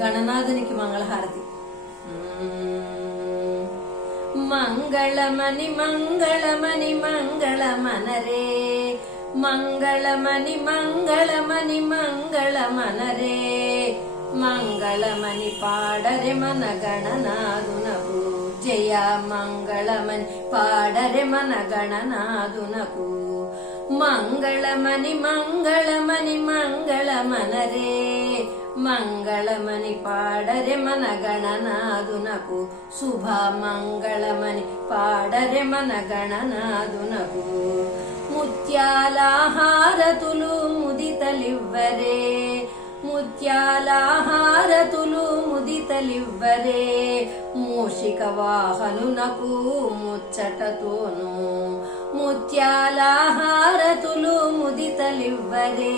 గణనాథునికి మంగళహారతి. మంగళమని మంగళమని మంగళమనరే, మంగళమని మంగళమని మంగళమనరే, మంగళమని పాడరే మన గణనాథునకు జయ. మంగళమని పాడరే మన గణనాథునకు. మంగళమని మంగళమని మంగళమనరే, మంగళమని పాడరే మన గణనాథునకు శుభ. మంగళమని పాడరే మన గణనాథునకు. ముత్యాల హారతులు ముదితలివ్వరే, ముత్యాల హారతులు ముదితలివ్వరే, మూషిక వాహనునకు ముచ్చటతోను. ముత్యాల హారతులు ముదితలివ్వరే,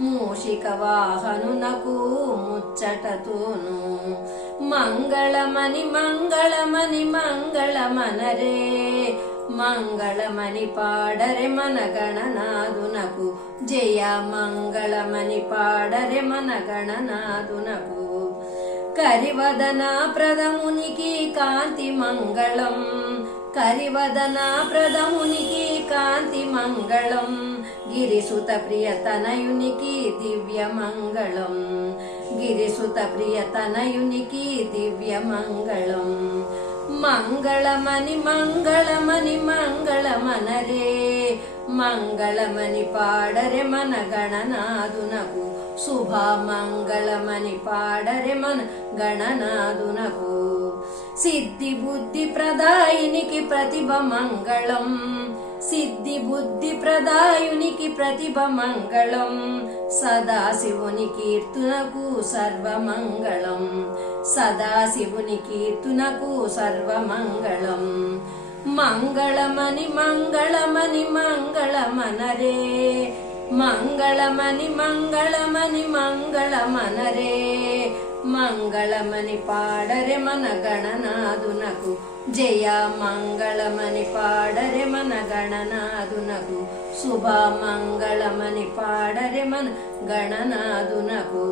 మూషిక వాహనునకు ముచ్చటతోను. మంగళమని మంగళమని మంగళమనరే, మంగళమని పాడరే మన గణనాథునకు జయ. మంగళమని పాడరే మన గణనాథునకు. కరివదన ప్రదమునికి కాంతి మంగళం, కరివదన ప్రదమునికి కాంతి మంగళం, గిరిసుత ప్రియతనయునికి దివ్య మంగళం, గిరిసుత ప్రియతనయునికి దివ్య మంగళం. మంగళమని మంగళమని మంగళమనరే, మంగళమని పాడరే మన గణనాథునకు శుభ. మంగళమని పాడరే మన గణనాథునకు. సిద్ధి బుద్ధి ప్రదాయునికి ప్రతిభ మంగళం, సిద్ధి బుద్ధి ప్రదాయునికి ప్రతిభ మంగళం, సదాశివుని కీర్తునకు సర్వమంగళం, సదాశివుని కీర్తునకు సర్వమంగళం. మంగళమని మంగళమని మంగళమనరే, మంగళమని మంగళమని మంగళమనరే, మంగళమని పాడరే మన గణనాథునకు జయ. మంగళమని పాడరే మన గణనాథునకు శుభ. మంగళమని పాడరే మన గణనాథునకు.